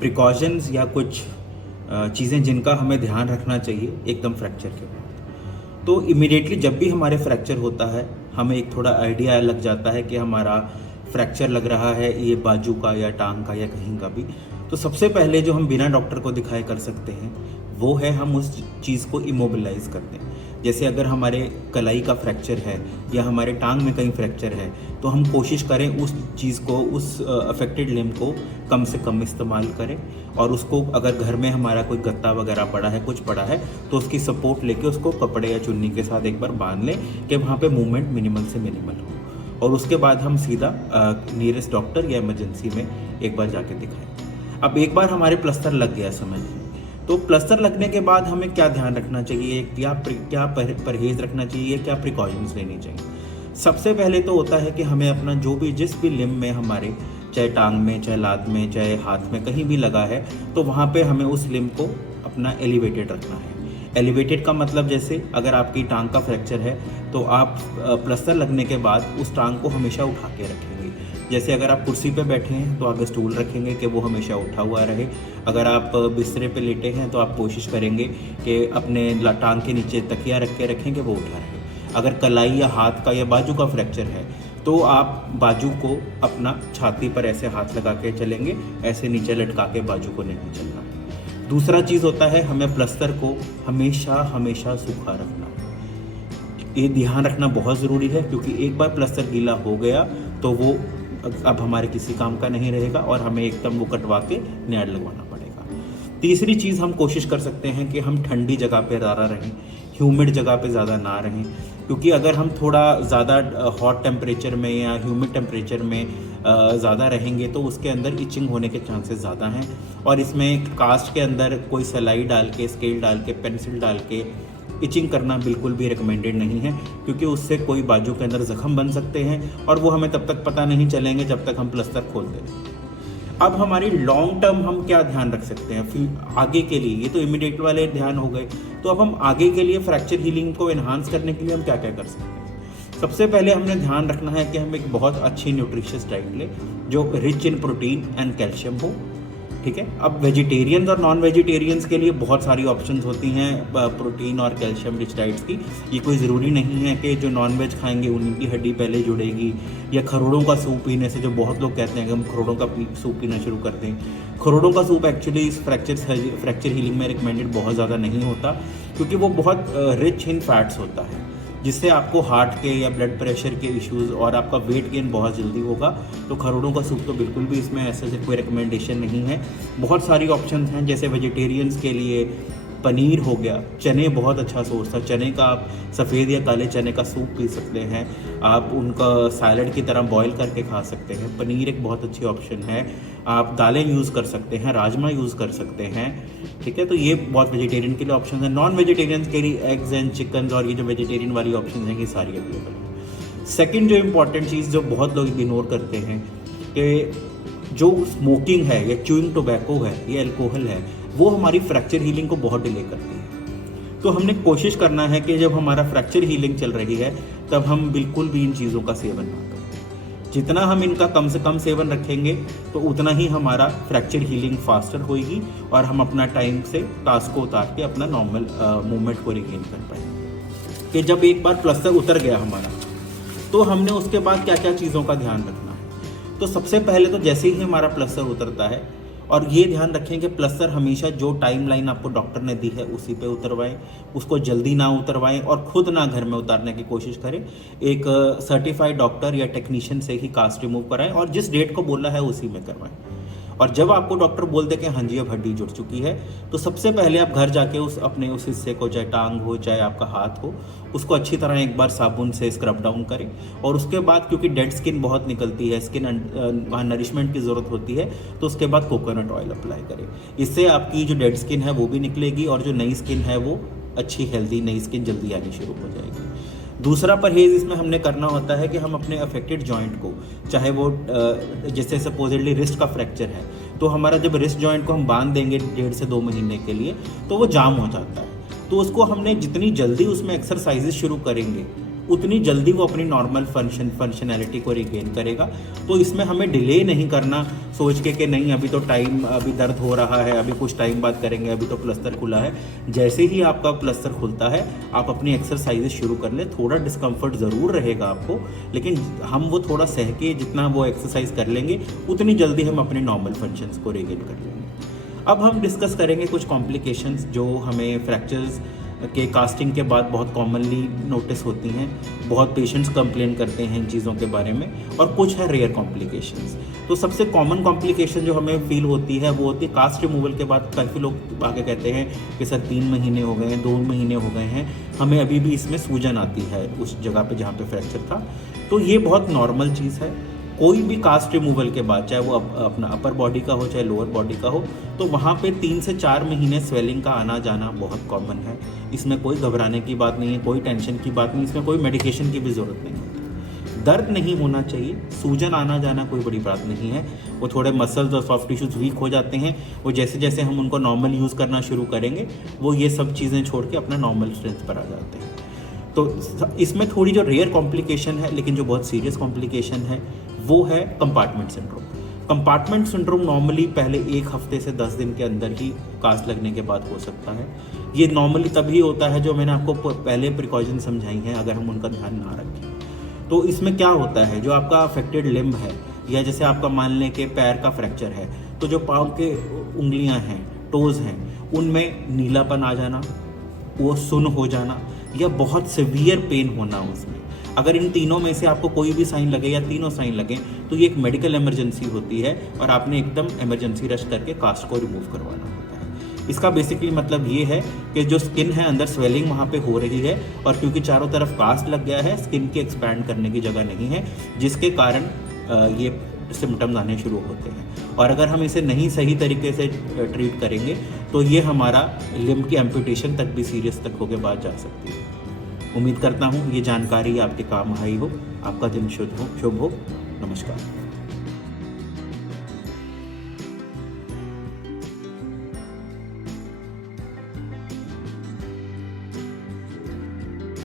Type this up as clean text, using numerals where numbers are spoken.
Precautions या कुछ चीज़ें जिनका हमें ध्यान रखना चाहिए एकदम फ्रैक्चर के बाद। तो इमिडिएटली जब भी हमारे फ्रैक्चर होता है हमें एक थोड़ा आइडिया लग जाता है कि हमारा फ्रैक्चर लग रहा है ये बाजू का या टांग का या कहीं का भी। तो सबसे पहले जो हम बिना डॉक्टर को दिखाए कर सकते हैं वो है हम उस चीज़ को इमोबिलाइज कर दें। जैसे अगर हमारे कलाई का फ्रैक्चर है या हमारे टांग में कहीं फ्रैक्चर है तो हम कोशिश करें उस चीज़ को, उस अफेक्टेड लिम्ब को कम से कम इस्तेमाल करें, और उसको अगर घर में हमारा कोई गत्ता वगैरह पड़ा है, कुछ पड़ा है, तो उसकी सपोर्ट लेके उसको कपड़े या चुन्नी के साथ एक बार बांध लें कि वहाँ पे मूवमेंट मिनिमल से मिनिमल हो, और उसके बाद हम सीधा नियरेस्ट डॉक्टर या इमरजेंसी में एक बार जाके दिखाएं। अब एक बार हमारे प्लस्तर लग गया समझ लीजिए, तो प्लस्तर लगने के बाद हमें क्या ध्यान रखना चाहिए, क्या परहेज़ रखना चाहिए, क्या प्रिकॉशंस लेनी चाहिए। सबसे पहले तो होता है कि हमें अपना जिस भी लिम्ब में हमारे, चाहे टांग में, चाहे लात में, चाहे हाथ में, कहीं भी लगा है, तो वहाँ पे हमें उस लिम्ब को अपना एलिवेटेड रखना है। एलिवेटेड का मतलब जैसे अगर आपकी टांग का फ्रैक्चर है तो आप प्लस्तर लगने के बाद उस टांग को हमेशा उठा के रखेंगे। जैसे अगर आप कुर्सी पे बैठे हैं तो आगे स्टूल रखेंगे कि वो हमेशा उठा हुआ रहे। अगर आप बिस्तरे पे लेटे हैं तो आप कोशिश करेंगे कि अपने टांग के नीचे तकिया रख के रखें कि वो उठा रहे। अगर कलाई या हाथ का या बाजू का फ्रैक्चर है तो आप बाजू को अपना छाती पर ऐसे हाथ लगा के चलेंगे, ऐसे नीचे लटका के बाजू को नहीं चलना है। दूसरा चीज़ होता है हमें प्लस्तर को हमेशा हमेशा सूखा रखना। ये ध्यान रखना बहुत ज़रूरी है क्योंकि एक बार प्लस्तर गीला हो गया तो वो अब हमारे किसी काम का नहीं रहेगा और हमें एकदम वो कटवा के नया लगवाना पड़ेगा। तीसरी चीज़ हम कोशिश कर सकते हैं कि हम ठंडी जगह पे ज़्यादा रहें, ह्यूमिड जगह पे ज़्यादा ना रहें, क्योंकि अगर हम थोड़ा ज़्यादा हॉट टेम्परेचर में या ह्यूमिड टेम्परेचर में ज़्यादा रहेंगे तो उसके अंदर इचिंग होने के चांसेस ज़्यादा हैं। और इसमें कास्ट के अंदर कोई सलाई डाल के, स्केल डाल के, पेंसिल डाल के इचिंग करना बिल्कुल भी रिकमेंडेड नहीं है, क्योंकि उससे कोई बाजू के अंदर ज़ख्म बन सकते हैं और वो हमें तब तक पता नहीं चलेंगे जब तक हम प्लस्तर खोलते हैं। अब हमारी लॉन्ग टर्म हम क्या ध्यान रख सकते हैं फिर आगे के लिए, ये तो इमीडिएट वाले ध्यान हो गए। तो अब हम आगे के लिए फ्रैक्चर हीलिंग को एनहांस करने के लिए हम क्या क्या कर सकते हैं। सबसे पहले हमने ध्यान रखना है कि हम एक बहुत अच्छी न्यूट्रिशियस डाइट लें जो rich in protein and calcium हो। ठीक है, अब वेजिटेरियंस और नॉन वेजिटेरियंस के लिए बहुत सारी ऑप्शंस होती हैं प्रोटीन और कैल्शियम रिच डाइट्स की। ये कोई ज़रूरी नहीं है कि जो नॉन वेज खाएंगे उनकी हड्डी पहले जुड़ेगी, या खरोड़ों का सूप पीने से, जो बहुत लोग कहते हैं कि हम खरोड़ों का सूप पीना शुरू कर दें। खरोड़ों का सूप एक्चुअली इस फ्रैक्चर हीलिंग में रिकमेंडेड बहुत ज़्यादा नहीं होता, क्योंकि वो बहुत रिच इन फैट्स होता है, जिससे आपको हार्ट के या ब्लड प्रेशर के इश्यूज़ और आपका वेट गेन बहुत जल्दी होगा। तो खरोड़ों का सूप तो बिल्कुल भी इसमें ऐसे कोई रिकमेंडेशन नहीं है। बहुत सारी ऑप्शंस हैं, जैसे वेजिटेरियंस के लिए पनीर हो गया, चने बहुत अच्छा सोर्स है, चने का आप सफ़ेद या काले चने का सूप पी सकते हैं, आप उनका सैलड की तरह बॉईल करके खा सकते हैं। पनीर एक बहुत अच्छी ऑप्शन है। आप दालें यूज़ कर सकते हैं, राजमा यूज़ कर सकते हैं। ठीक है, तो ये बहुत वेजिटेरियन के लिए ऑप्शन है। नॉन वेजिटेरियंस के लिए एग्स एंड चिकन और ये जो वेजिटेरियन वाली ऑप्शन हैं ये सारी अवेलेबल है। सेकेंड जो इम्पॉर्टेंट चीज़ जो बहुत लोग इग्नोर करते हैं कि जो स्मोकिंग है या च्यूइंग टोबैको है या अल्कोहल है, वो हमारी फ्रैक्चर हीलिंग को बहुत डिले करती है। तो हमने कोशिश करना है कि जब हमारा फ्रैक्चर हीलिंग चल रही है तब हम बिल्कुल भी इन चीज़ों का सेवन ना करें। जितना हम इनका कम से कम सेवन रखेंगे तो उतना ही हमारा फ्रैक्चर हीलिंग फास्टर होगी और हम अपना टाइम से टास्क को उतार के अपना नॉर्मल मूवमेंट को रिगेन कर पाएंगे। कि जब एक बार प्लस्तर उतर गया हमारा तो हमने उसके बाद क्या क्या चीज़ों का ध्यान रखना है। तो सबसे पहले तो जैसे ही हमारा प्लस्तर उतरता है, और ये ध्यान रखें कि प्लस्तर हमेशा जो टाइमलाइन आपको डॉक्टर ने दी है उसी पे उतरवाएं, उसको जल्दी ना उतरवाएं और खुद ना घर में उतारने की कोशिश करें। एक सर्टिफाइड डॉक्टर या टेक्नीशियन से ही कास्ट रिमूव कराएं और जिस डेट को बोला है उसी में करवाएं। और जब आपको डॉक्टर बोल दे कि हाँ जी अब हड्डी जुड़ चुकी है, तो सबसे पहले आप घर जाके उस हिस्से को, चाहे टांग हो चाहे आपका हाथ हो, उसको अच्छी तरह एक बार साबुन से स्क्रब डाउन करें। और उसके बाद क्योंकि डेड स्किन बहुत निकलती है, स्किन वहाँ नरिशमेंट की ज़रूरत होती है, तो उसके बाद कोकोनट ऑयल अप्लाई करें। इससे आपकी जो डेड स्किन है वो भी निकलेगी और जो नई स्किन है वो अच्छी हेल्दी नई स्किन जल्दी आनी शुरू हो जाएगी। दूसरा परहेज़ इसमें हमने करना होता है कि हम अपने अफेक्टेड जॉइंट को, चाहे वो जैसे सपोजिटली रिस्ट का फ्रैक्चर है, तो हमारा जब रिस्ट जॉइंट को हम बांध देंगे 1.5 से 2 महीने के लिए तो वो जाम हो जाता है। तो उसको हमने जितनी जल्दी उसमें एक्सरसाइजेज शुरू करेंगे उतनी जल्दी वो अपनी नॉर्मल फंक्शनैलिटी को रिगेन करेगा। तो इसमें हमें डिले नहीं करना सोच के कि नहीं अभी तो टाइम, अभी दर्द हो रहा है, अभी कुछ टाइम बाद करेंगे, अभी तो प्लस्तर खुला है। जैसे ही आपका प्लस्तर खुलता है आप अपनी एक्सरसाइजेस शुरू कर लें। थोड़ा डिस्कम्फर्ट ज़रूर रहेगा आपको, लेकिन हम वो थोड़ा सह के जितना वो एक्सरसाइज कर लेंगे उतनी जल्दी हम अपने नॉर्मल फंक्शंस को रिगेन कर लेंगे। अब हम डिस्कस करेंगे कुछ कॉम्प्लिकेशंस जो हमें फ्रैक्चर्स के कास्टिंग के बाद बहुत कॉमनली नोटिस होती हैं। बहुत पेशेंट्स कंप्लेन करते हैं इन चीज़ों के बारे में, और कुछ है रेयर कॉम्प्लिकेशंस। तो सबसे कॉमन कॉम्प्लिकेशन जो हमें फील होती है वो होती है कास्ट रिमूवल के बाद। काफ़ी लोग आके कहते हैं कि सर 3 महीने हो गए हैं, 2 महीने हो गए हैं, हमें अभी भी इसमें सूजन आती है उस जगह पे जहाँ पे फ्रैक्चर था। तो ये बहुत नॉर्मल चीज़ है। कोई भी कास्ट रिमूवल के बाद, चाहे वो अपना अपर बॉडी का हो चाहे लोअर बॉडी का हो, तो वहाँ पे 3 से 4 महीने स्वेलिंग का आना जाना बहुत कॉमन है। इसमें कोई घबराने की बात नहीं है, कोई टेंशन की बात नहीं, इसमें कोई मेडिकेशन की भी ज़रूरत नहीं होती। दर्द नहीं होना चाहिए, सूजन आना जाना कोई बड़ी बात नहीं है। वो थोड़े मसल्स और सॉफ्ट टिश्यूज वीक हो जाते हैं, वो जैसे जैसे हम उनको नॉर्मल यूज़ करना शुरू करेंगे वो ये सब चीज़ें छोड़ के अपना नॉर्मल स्ट्रेंथ पर आ जाते हैं। तो इसमें थोड़ी जो रेयर कॉम्प्लिकेशन है लेकिन जो बहुत सीरियस कॉम्प्लिकेशन है वो है compartment syndrome. Compartment syndrome normally पहले 1 हफ्ते से 10 दिन के अंदर ही कास्ट लगने के बाद हो सकता है। ये नॉर्मली तभी होता है जो मैंने आपको पहले प्रिकॉशन समझाई हैं, अगर हम उनका ध्यान ना रखें। तो इसमें क्या होता है, जो आपका अफेक्टेड लिम्ब है, या जैसे आपका मान लें कि पैर का फ्रैक्चर है, तो जो पाँव के उंगलियां हैं, टोज़ हैं, उनमें नीलापन आ जाना, वो सुन्न हो जाना, या बहुत सिवियर पेन होना उसमें। अगर इन तीनों में से आपको कोई भी साइन लगे या तीनों साइन लगे तो ये एक मेडिकल इमरजेंसी होती है और आपने एकदम इमरजेंसी रश करके कास्ट को रिमूव करवाना होता है। इसका बेसिकली मतलब ये है कि जो स्किन है अंदर स्वेलिंग वहाँ पे हो रही है, और क्योंकि चारों तरफ कास्ट लग गया है, स्किन के एक्सपैंड करने की जगह नहीं है, जिसके कारण ये सिम्टम्स आने शुरू होते हैं। और अगर हम इसे नहीं सही तरीके से ट्रीट करेंगे तो ये हमारा लिम्ब की एम्पुटेशन तक भी सीरियस तक होकर बाद जा सकती है। उम्मीद करता हूँ ये जानकारी आपके काम आई हो। आपका दिन शुभ हो। नमस्कार।